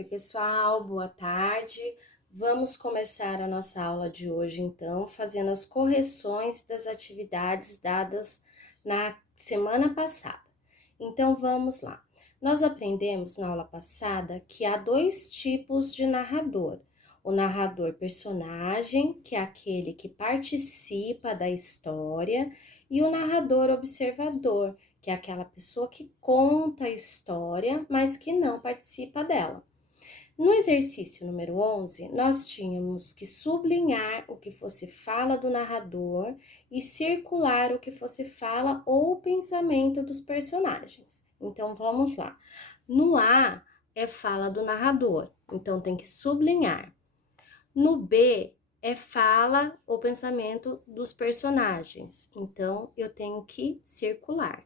Oi, pessoal, boa tarde. Vamos começar a nossa aula de hoje, então, fazendo as correções das atividades dadas na semana passada. Então, vamos lá. Nós aprendemos na aula passada que há dois tipos de narrador. O narrador personagem, que é aquele que participa da história, e o narrador observador, que é aquela pessoa que conta a história, mas que não participa dela. No exercício número 11, nós tínhamos que sublinhar o que fosse fala do narrador e circular o que fosse fala ou pensamento dos personagens. Então, vamos lá. No A é fala do narrador, então tem que sublinhar. No B é fala ou pensamento dos personagens, então eu tenho que circular.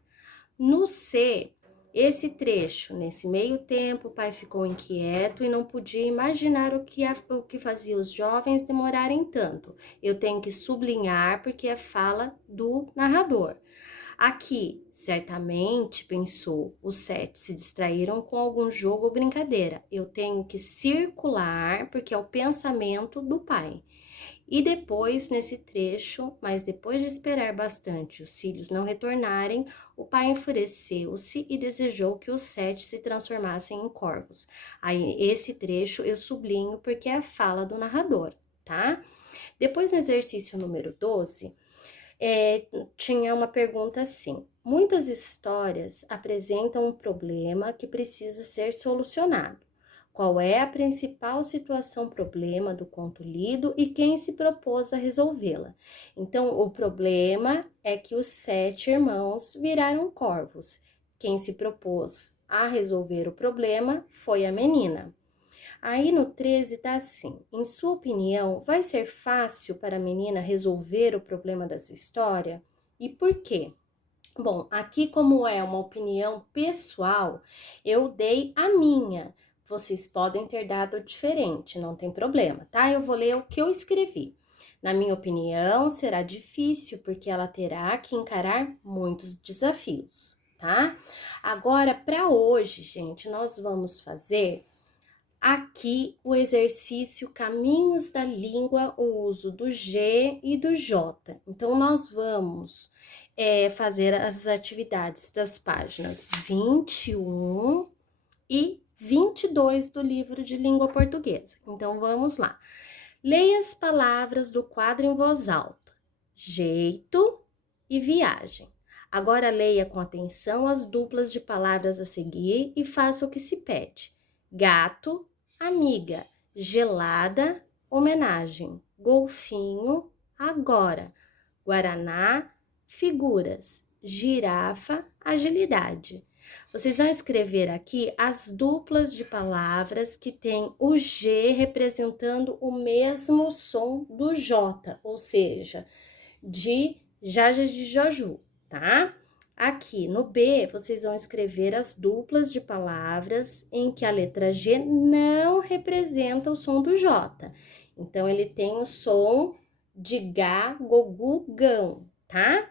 No C, esse trecho, nesse meio tempo, o pai ficou inquieto e não podia imaginar o que fazia os jovens demorarem tanto. Eu tenho que sublinhar porque é fala do narrador. Aqui, certamente, pensou, os sete se distraíram com algum jogo ou brincadeira. Eu tenho que circular porque é o pensamento do pai. E depois, nesse trecho, mas depois de esperar bastante os filhos não retornarem, o pai enfureceu-se e desejou que os sete se transformassem em corvos. Aí, esse trecho eu sublinho porque é a fala do narrador, tá? Depois, no exercício número 12, tinha uma pergunta assim: muitas histórias apresentam um problema que precisa ser solucionado. Qual é a principal situação problema do conto lido e quem se propôs a resolvê-la? Então, o problema é que os sete irmãos viraram corvos. Quem se propôs a resolver o problema foi a menina. Aí no 13 tá assim: em sua opinião, vai ser fácil para a menina resolver o problema dessa história? E por quê? Bom, aqui, como é uma opinião pessoal, eu dei a minha. Vocês podem ter dado diferente, não tem problema, tá? Eu vou ler o que eu escrevi. Na minha opinião, será difícil porque ela terá que encarar muitos desafios, tá? Agora, para hoje, gente, nós vamos fazer aqui o exercício Caminhos da Língua, o uso do G e do J. Então, nós vamos fazer as atividades das páginas 21 e 22 do livro de língua portuguesa. Então, vamos lá. Leia as palavras do quadro em voz alta. Jeito e viagem. Agora leia com atenção as duplas de palavras a seguir e faça o que se pede. Gato, amiga, gelada, homenagem, golfinho, agora, guaraná, figuras, girafa, agilidade. Vocês vão escrever aqui as duplas de palavras que têm o G representando o mesmo som do J, ou seja, de Jaja de Joju, tá? Aqui no B, vocês vão escrever as duplas de palavras em que a letra G não representa o som do J. Então, ele tem o som de Gá, Gogu, Gão, tá?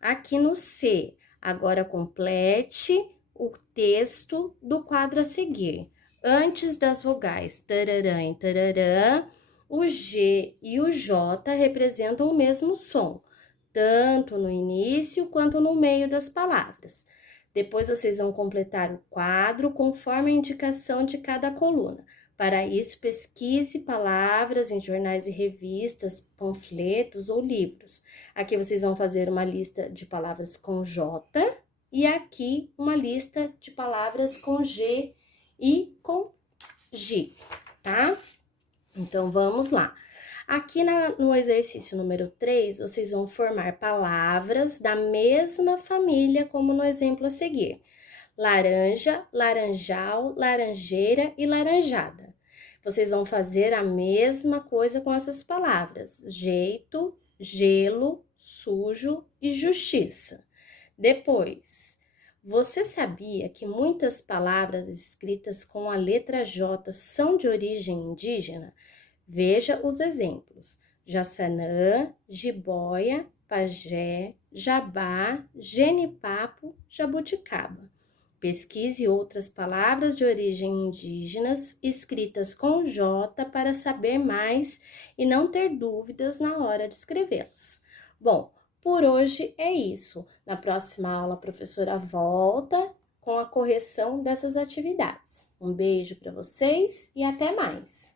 Aqui no C, agora complete o texto do quadro a seguir. Antes das vogais tararã e tararã, o G e o J representam o mesmo som, tanto no início quanto no meio das palavras. Depois vocês vão completar o quadro conforme a indicação de cada coluna. Para isso, pesquise palavras em jornais e revistas, panfletos ou livros. Aqui vocês vão fazer uma lista de palavras com J e aqui uma lista de palavras com G e com G, tá? Então, vamos lá. Aqui no exercício número 3, vocês vão formar palavras da mesma família, como no exemplo a seguir. Laranja, laranjal, laranjeira e laranjada. Vocês vão fazer a mesma coisa com essas palavras: jeito, gelo, sujo e justiça. Depois, você sabia que muitas palavras escritas com a letra J são de origem indígena? Veja os exemplos: Jaçanã, jiboia, pajé, jabá, genipapo, jabuticaba. Pesquise outras palavras de origem indígenas escritas com J para saber mais e não ter dúvidas na hora de escrevê-las. Bom, por hoje é isso. Na próxima aula, a professora volta com a correção dessas atividades. Um beijo para vocês e até mais!